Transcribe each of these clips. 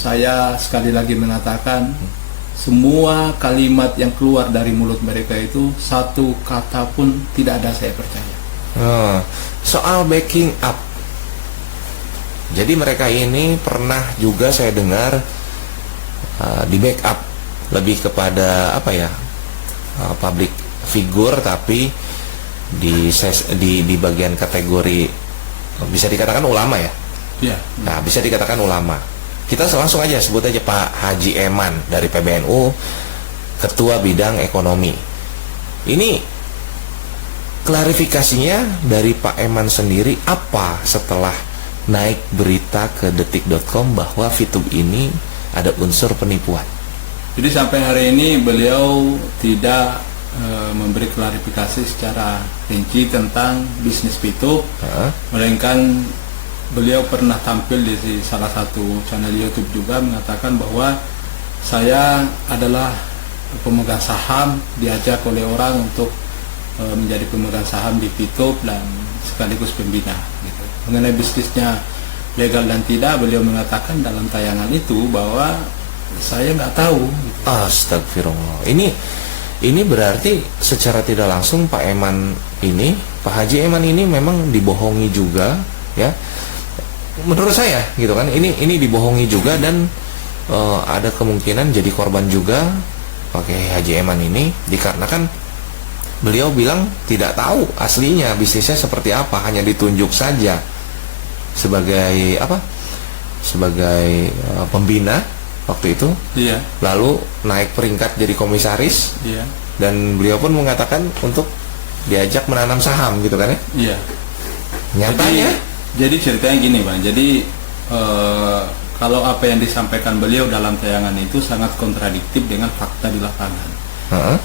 saya sekali lagi mengatakan semua kalimat yang keluar dari mulut mereka itu satu kata pun tidak ada saya percaya. Soal backing up, jadi mereka ini pernah juga saya dengar di backup lebih kepada apa ya, public figure, tapi di bagian kategori bisa dikatakan ulama ya. Iya. Nah, bisa dikatakan ulama. Kita langsung aja sebut aja Pak Haji Eman dari PBNU, Ketua Bidang Ekonomi. Ini klarifikasinya dari Pak Eman sendiri apa setelah naik berita ke detik.com bahwa VTube ini ada unsur penipuan. Jadi sampai hari ini beliau tidak memberi klarifikasi secara rinci tentang bisnis VTube, melainkan beliau pernah tampil di salah satu channel YouTube juga mengatakan bahwa saya adalah pemegang saham, diajak oleh orang untuk menjadi pemegang saham di VTube dan sekaligus pembina. Gitu. Mengenai bisnisnya legal dan tidak, beliau mengatakan dalam tayangan itu bahwa saya nggak tahu. Gitu. Astagfirullah. Ini berarti secara tidak langsung Pak Eman ini, Pak Haji Eman ini memang dibohongi juga, ya. Menurut saya gitu kan, ini dibohongi juga dan ada kemungkinan jadi korban juga pakai Haji Eman ini dikarenakan beliau bilang tidak tahu aslinya bisnisnya seperti apa, hanya ditunjuk saja sebagai apa, sebagai pembina waktu itu. Iya. Lalu naik peringkat jadi komisaris. Iya. Dan beliau pun mengatakan untuk diajak menanam saham gitu kan ya. Iya. Nyatanya jadi ceritanya gini Bang, jadi kalau apa yang disampaikan beliau dalam tayangan itu sangat kontradiktif dengan fakta di lapangan.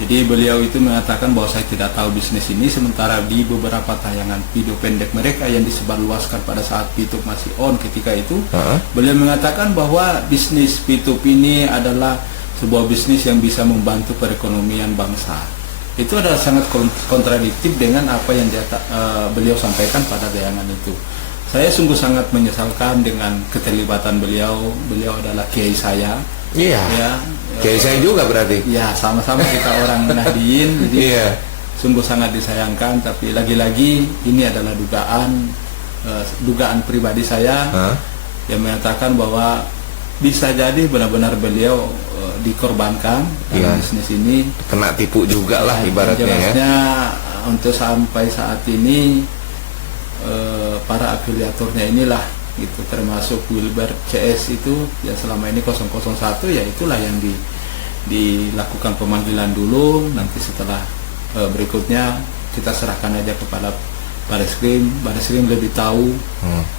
Jadi beliau itu mengatakan bahwa saya tidak tahu bisnis ini, sementara di beberapa tayangan video pendek mereka yang disebarluaskan pada saat VTube masih on ketika itu, beliau mengatakan bahwa bisnis VTube ini adalah sebuah bisnis yang bisa membantu perekonomian bangsa. Itu adalah sangat kontradiktif dengan apa yang beliau sampaikan pada tayangan itu. Saya sungguh sangat menyesalkan dengan keterlibatan beliau. Beliau adalah kiai saya. Iya. Ya, kiai saya juga berarti. Ya, sama-sama kita orang Nahdien. Jadi iya. Sungguh sangat disayangkan. Tapi lagi-lagi ini adalah dugaan pribadi saya yang menyatakan bahwa bisa jadi benar-benar beliau dikorbankan dalam bisnis ini. Kena tipu juga lah ibaratnya jelasnya, ya. Untuk sampai saat ini para afiliatornya inilah gitu, termasuk Wilbert CS itu ya selama ini 001 ya itulah yang dilakukan pemanggilan dulu. Nanti setelah berikutnya kita serahkan aja kepada Bareskrim. Bareskrim lebih tahu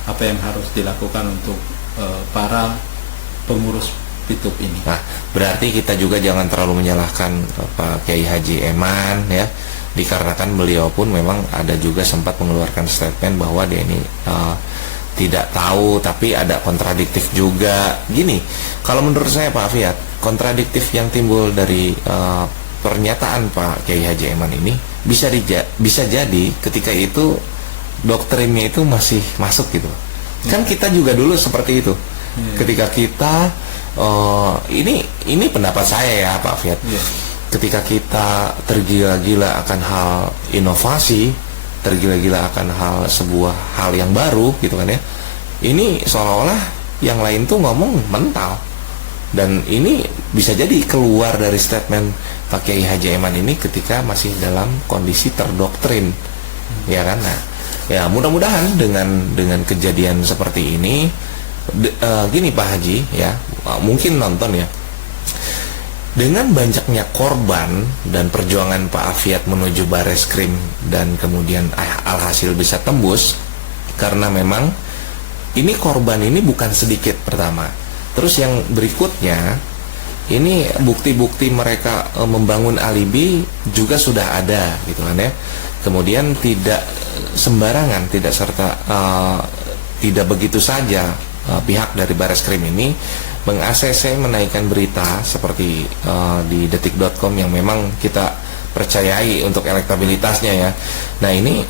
apa yang harus dilakukan untuk para pengurus VTube ini. Nah, berarti kita juga jangan terlalu menyalahkan Pak Kiai Haji Eman ya, dikarenakan beliau pun memang ada juga sempat mengeluarkan statement bahwa dia ini tidak tahu, tapi ada kontradiktif juga. Gini, kalau menurut saya Pak Afiat, kontradiktif yang timbul dari pernyataan Pak Kiai Haji Eman ini bisa jadi ketika itu doktrinnya itu masih masuk gitu. Kan kita juga dulu seperti itu. Ketika kita ini pendapat saya ya Pak Afiat. Ketika kita tergila-gila akan hal inovasi, tergila-gila akan sebuah hal yang baru gitu kan ya, ini seolah-olah yang lain tuh ngomong mental. Dan ini bisa jadi keluar dari statement Pak Kiai Haji Eman ini ketika masih dalam kondisi terdoktrin, ya kan. Nah, ya mudah-mudahan dengan kejadian seperti ini, gini Pak Haji ya, mungkin nonton ya, dengan banyaknya korban dan perjuangan Pak Afiat menuju Bareskrim dan kemudian alhasil bisa tembus, karena memang ini korban ini bukan sedikit pertama. Terus yang berikutnya, ini bukti-bukti mereka membangun alibi juga sudah ada gitu kan ya. Kemudian tidak sembarangan, tidak serta tidak begitu saja pihak dari Bareskrim ini meng-ACC menaikkan berita seperti di detik.com yang memang kita percayai untuk elektabilitasnya ya. Nah ini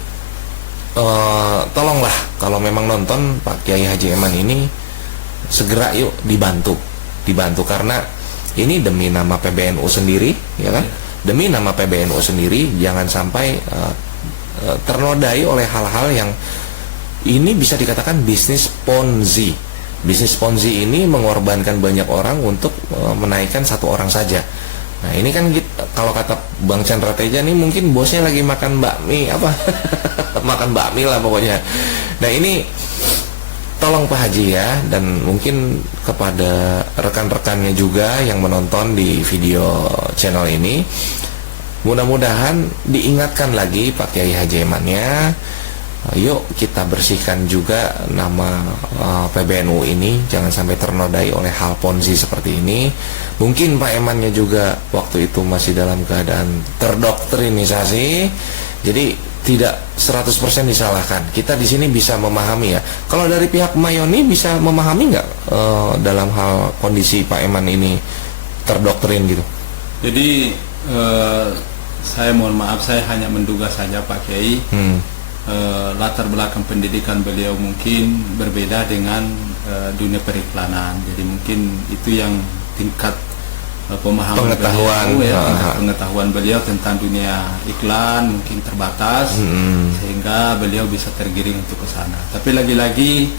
tolonglah kalau memang nonton Pak Kiai Haji Eman ini segera yuk dibantu dibantu, karena ini demi nama PBNU sendiri, ya kan? Demi nama PBNU sendiri, jangan sampai ternodai oleh hal-hal yang ini bisa dikatakan bisnis Ponzi. Bisnis Ponzi ini mengorbankan banyak orang untuk menaikkan satu orang saja. Nah ini kan kalau kata Bang Chandra Teja nih, mungkin bosnya lagi makan bakmi apa makan bakmi lah pokoknya. Nah ini tolong Pak Haji ya, dan mungkin kepada rekan-rekannya juga yang menonton di video channel ini, mudah-mudahan diingatkan lagi Pak Kiai Haji Emannya, yuk kita bersihkan juga nama PBNU ini, jangan sampai ternodai oleh hal Ponzi seperti ini. Mungkin Pak Emannya juga waktu itu masih dalam keadaan terdoktrinisasi, jadi tidak 100% disalahkan. Kita di sini bisa memahami ya. Kalau dari pihak Mayoni bisa memahami nggak dalam hal kondisi Pak Eman ini terdoktrin gitu? Jadi saya mohon maaf, saya hanya menduga saja Pak Kiai. Latar belakang pendidikan beliau mungkin berbeda dengan dunia periklanan. Jadi mungkin itu yang tingkat pemahaman pengetahuan beliau, ya, tingkat pengetahuan beliau tentang dunia iklan mungkin terbatas, sehingga beliau bisa tergiring untuk ke sana. Tapi lagi-lagi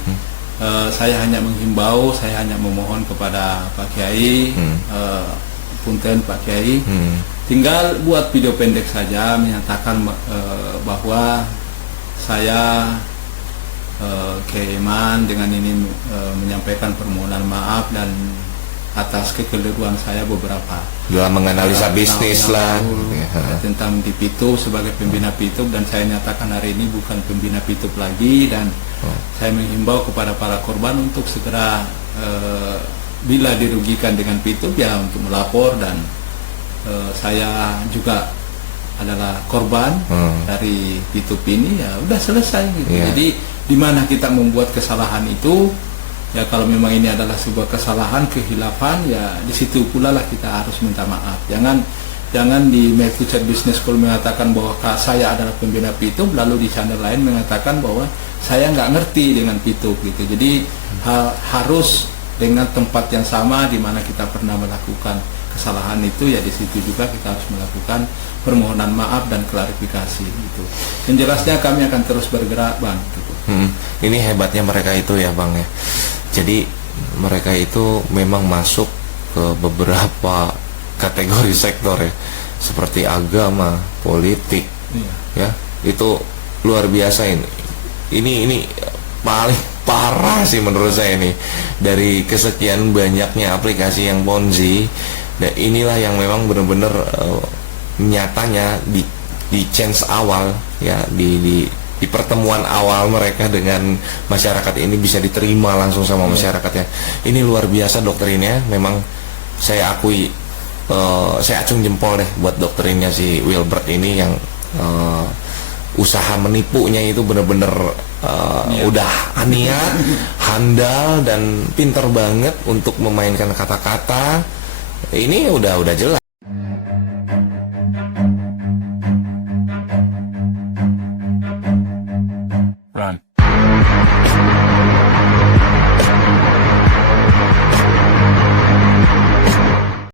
saya hanya menghimbau, saya hanya memohon kepada Pak Kiai, punten Pak Kiai, tinggal buat video pendek saja menyatakan bahwa saya Kiai Eman dengan ini menyampaikan permohonan maaf dan atas kekeliruan saya beberapa dalam menganalisa bisnis lah tentang di Pitup sebagai pembina Pitup, dan saya nyatakan hari ini bukan pembina Pitup lagi, dan saya menghimbau kepada para korban untuk segera bila dirugikan dengan Pitup ya untuk melapor, dan saya juga adalah korban dari Pitup ini, ya udah selesai gitu. Jadi di mana kita membuat kesalahan itu, ya kalau memang ini adalah sebuah kesalahan, kehilafan, ya di situ pula lah kita harus minta maaf. Jangan di Mercury Business School mengatakan bahwa saya adalah pembina Pitup, lalu di channel lain mengatakan bahwa saya nggak ngerti dengan Pitup gitu. Jadi harus dengan tempat yang sama di mana kita pernah melakukan kesalahan itu, ya di situ juga kita harus melakukan permohonan maaf dan klarifikasi gitu. Yang jelasnya kami akan terus bergerak Bang gitu. Ini hebatnya mereka itu ya Bang ya. Jadi mereka itu memang masuk ke beberapa kategori sektor ya, seperti agama, politik, ya itu luar biasa ini. Ini paling parah sih menurut saya ini dari kesekian banyaknya aplikasi yang Ponzi. Dan inilah yang memang benar-benar nyatanya di chance awal ya, di pertemuan awal mereka dengan masyarakat ini bisa diterima langsung sama masyarakatnya. Ini luar biasa doktrinnya, memang saya akui, saya acung jempol deh buat doktrinnya si Wilbert ini yang usaha menipunya itu bener-bener udah niat, handal dan pinter banget untuk memainkan kata-kata. Ini udah jelas